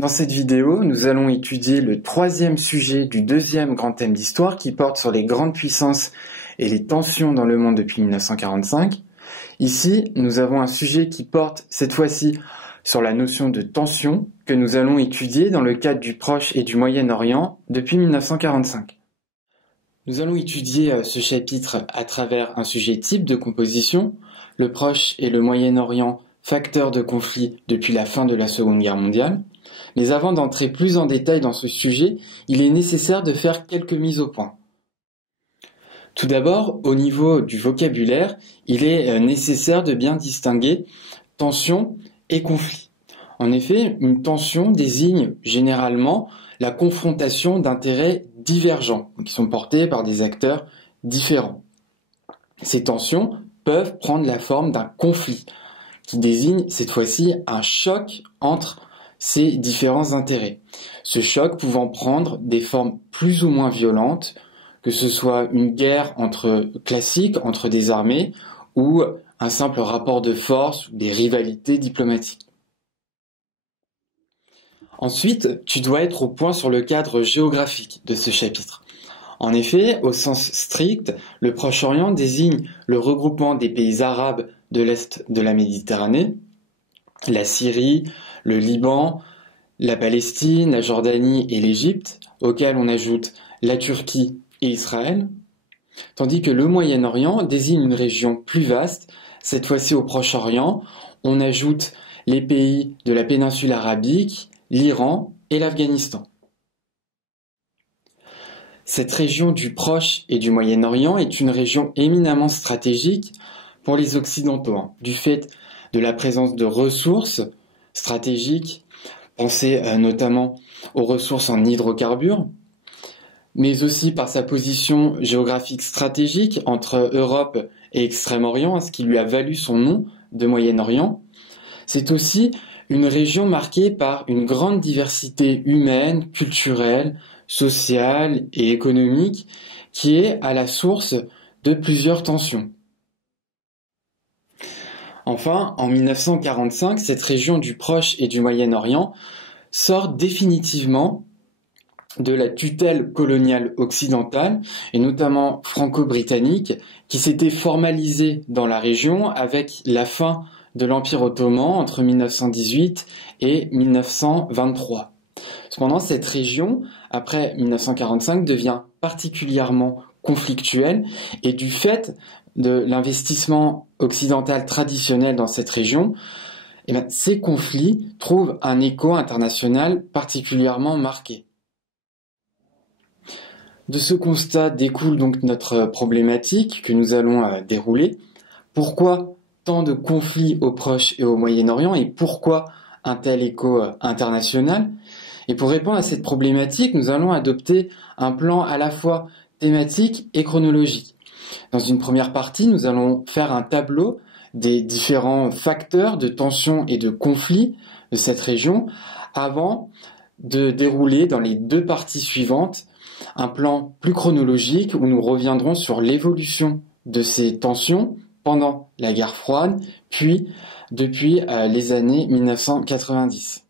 Dans cette vidéo, nous allons étudier le troisième sujet du deuxième grand thème d'histoire qui porte sur les grandes puissances et les tensions dans le monde depuis 1945. Ici, nous avons un sujet qui porte cette fois-ci sur la notion de tension que nous allons étudier dans le cadre du Proche et du Moyen-Orient depuis 1945. Nous allons étudier ce chapitre à travers un sujet type de composition, le Proche et le Moyen-Orient, facteurs de conflit depuis la fin de la Seconde Guerre mondiale. Mais avant d'entrer plus en détail dans ce sujet, il est nécessaire de faire quelques mises au point. Tout d'abord, au niveau du vocabulaire, il est nécessaire de bien distinguer tension et conflit. En effet, une tension désigne généralement la confrontation d'intérêts divergents, qui sont portés par des acteurs différents. Ces tensions peuvent prendre la forme d'un conflit, qui désigne cette fois-ci un choc entre ces différents intérêts. Ce choc pouvant prendre des formes plus ou moins violentes, que ce soit une guerre classique entre des armées ou un simple rapport de force ou des rivalités diplomatiques. Ensuite, tu dois être au point sur le cadre géographique de ce chapitre. En effet, au sens strict, le Proche-Orient désigne le regroupement des pays arabes de l'Est de la Méditerranée, la Syrie, le Liban, la Palestine, la Jordanie et l'Égypte, auxquels on ajoute la Turquie et Israël, tandis que le Moyen-Orient désigne une région plus vaste. Cette fois-ci au Proche-Orient, on ajoute les pays de la péninsule arabique, l'Iran et l'Afghanistan. Cette région du Proche et du Moyen-Orient est une région éminemment stratégique pour les Occidentaux, du fait de la présence de ressources stratégiques, pensez notamment aux ressources en hydrocarbures, mais aussi par sa position géographique stratégique entre Europe et Extrême-Orient, ce qui lui a valu son nom de Moyen-Orient. C'est aussi une région marquée par une grande diversité humaine, culturelle, sociale et économique qui est à la source de plusieurs tensions. Enfin, en 1945, cette région du Proche et du Moyen-Orient sort définitivement de la tutelle coloniale occidentale, et notamment franco-britannique, qui s'était formalisée dans la région avec la fin de l'Empire ottoman entre 1918 et 1923. Cependant, cette région, après 1945, devient particulièrement conflictuelle, et du fait de l'investissement occidental traditionnel dans cette région, ces conflits trouvent un écho international particulièrement marqué. De ce constat découle donc notre problématique que nous allons dérouler. Pourquoi tant de conflits au Proche et au Moyen-Orient et pourquoi un tel écho international? Et pour répondre à cette problématique, nous allons adopter un plan à la fois thématique et chronologique. Dans une première partie, nous allons faire un tableau des différents facteurs de tension et de conflit de cette région avant de dérouler dans les deux parties suivantes un plan plus chronologique où nous reviendrons sur l'évolution de ces tensions pendant la guerre froide, puis depuis les années 1990.